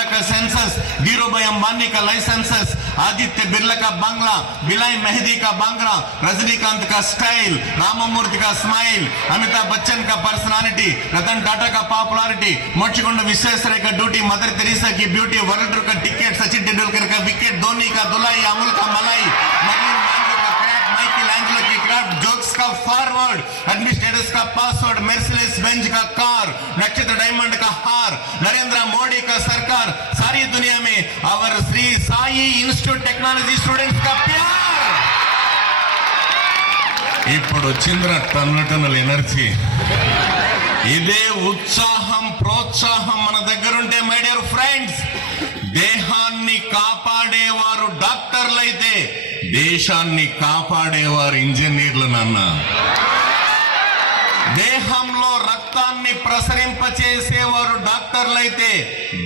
टाटा का सेंसस, धीरूभाई अंबानी का लाइसेंसस, आदित्य बिरला का बांग्ला, बिलाई मेहदी का बांग्रा, रजनीकांत का स्टाइल, राममूर्ति का स्माइल, अमिताभ बच्चन का पर्सनालिटी, रतन टाटा का पॉपुलरिटी, मोक्षगुंड विश्वेश्वरैया का ड्यूटी, मदर तेरेसा की ब्यूटी, वर्ल्ड का टिकट, सचिन तेंदुलकर का विकेट, धोनी का धुलाई, अमूल का मलाई, मरीन मैंगो का क्रैक, माइकल एंजेलो की क्राफ्ट, जोक्स का फॉरवर्ड, एडमिनिस्ट्रेटर्स का पासवर्ड, मेर्सिडीज बेंज का कार, नक्षत्र डायमंड का हार, नरेंद्र मोदी का सरकार, सारी दुनिया में और Shri Sai institute technology students का प्यार. ఇప్పుడు వచ్చింద్ర టన్నుల ఎనర్జీ, ఇదే ఉత్సాహం ప్రోత్సాహం మన దగ్గరుంటే మై డియర్ ఫ్రెండ్స్, దేహాన్ని కాపాడేవారు డాక్టర్లు అయితే దేశాన్ని కాపాడేవారు ఇంజనీర్లు. నాన్న, దేహంలో రక్తాన్ని ప్రసరింపచేసేవారు డాక్టర్లు అయితే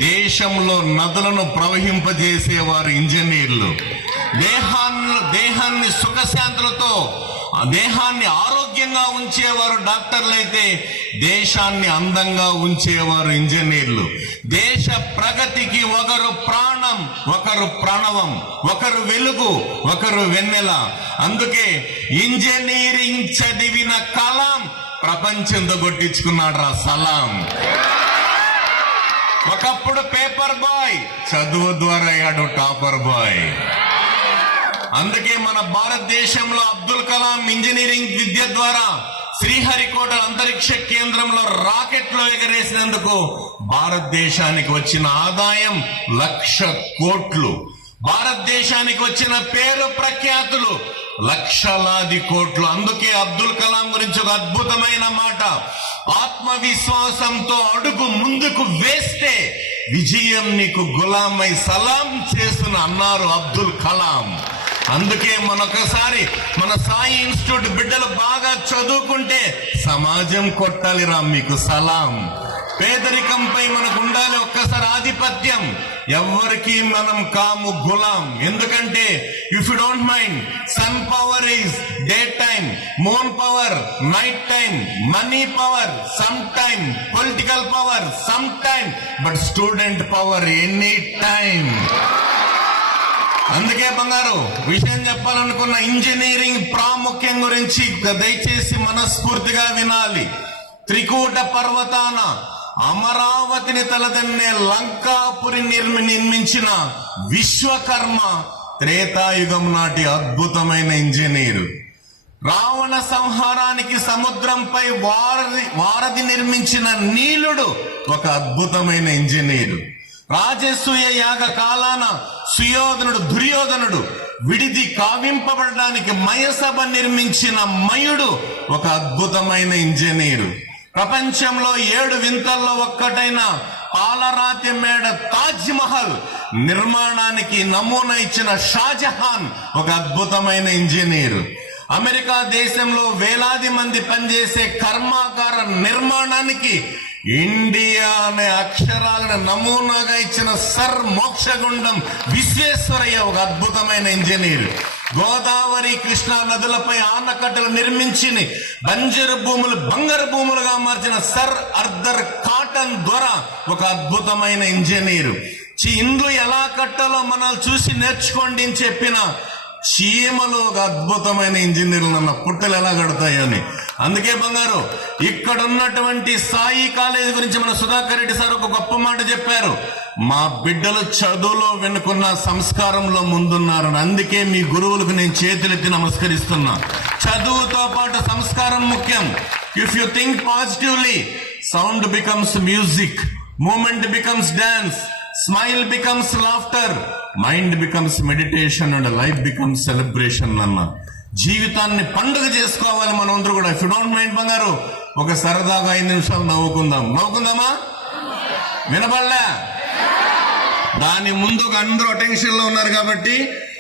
దేశంలో నదులను ప్రవహింపజేసేవారు ఇంజనీర్లు. దేహాన్ని సుఖశాంతులతో, దేహాన్ని ఆరోగ్యంగా ఉంచేవారు డాక్టర్లు అయితే దేశాన్ని అందంగా ఉంచేవారు ఇంజనీర్లు. దేశ ప్రగతికి ఒకరు ప్రాణం, ఒకరు ప్రణవం, ఒకరు వెలుగు, ఒకరు వెన్నెల. అందుకే ఇంజనీరింగ్ చదివిన కలాం ప్రపంచంతో కొట్టించుకున్నాడు రా సలాం. ఒకప్పుడు పేపర్ బాయ్, చదువు ద్వారా అయ్యాడు టాపర్ బాయ్. అందుకే మన భారతదేశంలో అబ్దుల్ కలాం ఇంజనీరింగ్ విద్య ద్వారా శ్రీహరికోట అంతరిక్ష కేంద్రంలో రాకెట్లో ఎగరేసినందుకు భారతదేశానికి వచ్చిన ఆదాయం 1,00,000 కోట్లు. భారతదేశానికి వచ్చిన పేరు ప్రఖ్యాతులు లక్షలాది కోట్లు. అందుకే అబ్దుల్ కలాం గురించి ఒక అద్భుతమైన మాట, ఆత్మవిశ్వాసంతో అడుగు ముందుకు వేస్తే విజయం నీకు గులామై సలాం చేస్తున్న అన్నారు అబ్దుల్ కలాం. అందుకే మనొకసారి మన సాయి ఇన్స్టిట్యూట్ బిడ్డలు బాగా చదువుకుంటే సమాజం కొట్టాలిరా మీకు సలాం. పేదరికంపై మనకు ఉండాలి ఒక్కసారి ఆధిపత్యం. ఎవరికి మనం కాము గులాం. ఎందుకంటే if you don't mind, sun power is day time, moon power night time, money power some time, political power some time, but student power any time. అందుకే బంగారు విషయం చెప్పాలనుకున్న ఇంజనీరింగ్ ప్రాముఖ్యం గురించి దయచేసి మనస్ఫూర్తిగా వినాలి. త్రికూట పర్వతాన అమరావతిని తలదన్నే లంకాపురి నిర్మించిన విశ్వకర్మ త్రేతాయుగం నాటి అద్భుతమైన ఇంజనీరు. రావణ సంహారానికి సముద్రంపై వారధి నిర్మించిన నీలుడు ఒక అద్భుతమైన ఇంజనీరు. రాజసూయ యాగ కాలాన సుయోధనుడు దుర్యోధనుడు విడిది కావింపబడడానికి మయసభ నిర్మించిన మయుడు ఒక అద్భుతమైన ఇంజనీరు. ప్రపంచంలో 7 వింతల్లో ఒక్కటైన పాలరాతి మేడ తాజ్ మహల్ నిర్మాణానికి నమూనా ఇచ్చిన షాజహాన్ ఒక అద్భుతమైన ఇంజనీరు. అమెరికా దేశంలో వేలాది మంది పనిచేసే కర్మాగార నిర్మాణానికి ఇండియా అనే అక్షరాలను నమూనాగా ఇచ్చిన సర్ మోక్షగుండం విశ్వేశ్వరయ్య ఒక అద్భుతమైన ఇంజనీర్. గోదావరి కృష్ణా నదులపై ఆనకట్టలు నిర్మించి బంజరు భూములు బంగారు భూములుగా మార్చిన సర్ ఆర్థర్ కాటన్ దొర ఒక అద్భుతమైన ఇంజనీరు. ఇండ్లు ఎలా కట్టాలో మనల్ని చూసి నేర్చుకోండి అని చెప్పిన చీమలు ఒక అద్భుతమైన ఇంజనీర్లు అన్న పుట్టలు ఎలా కడతాయో అని. అందుకే బంగారు ఇక్కడ ఉన్నటువంటి సాయి కాలేజీ గురించి మన సుధాకర్ రెడ్డి సార్ ఒక గొప్ప మాట చెప్పారు, మా బిడ్డలు చదువులో వెనుకున్న సంస్కారంలో ముందున్నారని. అందుకే మీ గురువులకు నేను చేతులెత్తి నమస్కరిస్తున్నా. చదువుతో పాటు సంస్కారం ముఖ్యం. If you think positively, sound becomes music, moment becomes dance, smile becomes laughter, mind becomes meditation and life becomes celebration అన్న. జీవితాన్ని పండుగ చేసుకోవాలి మనం అందరూ కూడా. ఇఫ్ యు డోంట్ మైండ్ బంగారు ఒక సరదాగా 5 నిమిషాలు నవ్వుకుందామా? వినపడలే? దాని ముందు అందరూ అటెన్షన్ లో ఉన్నారు కాబట్టి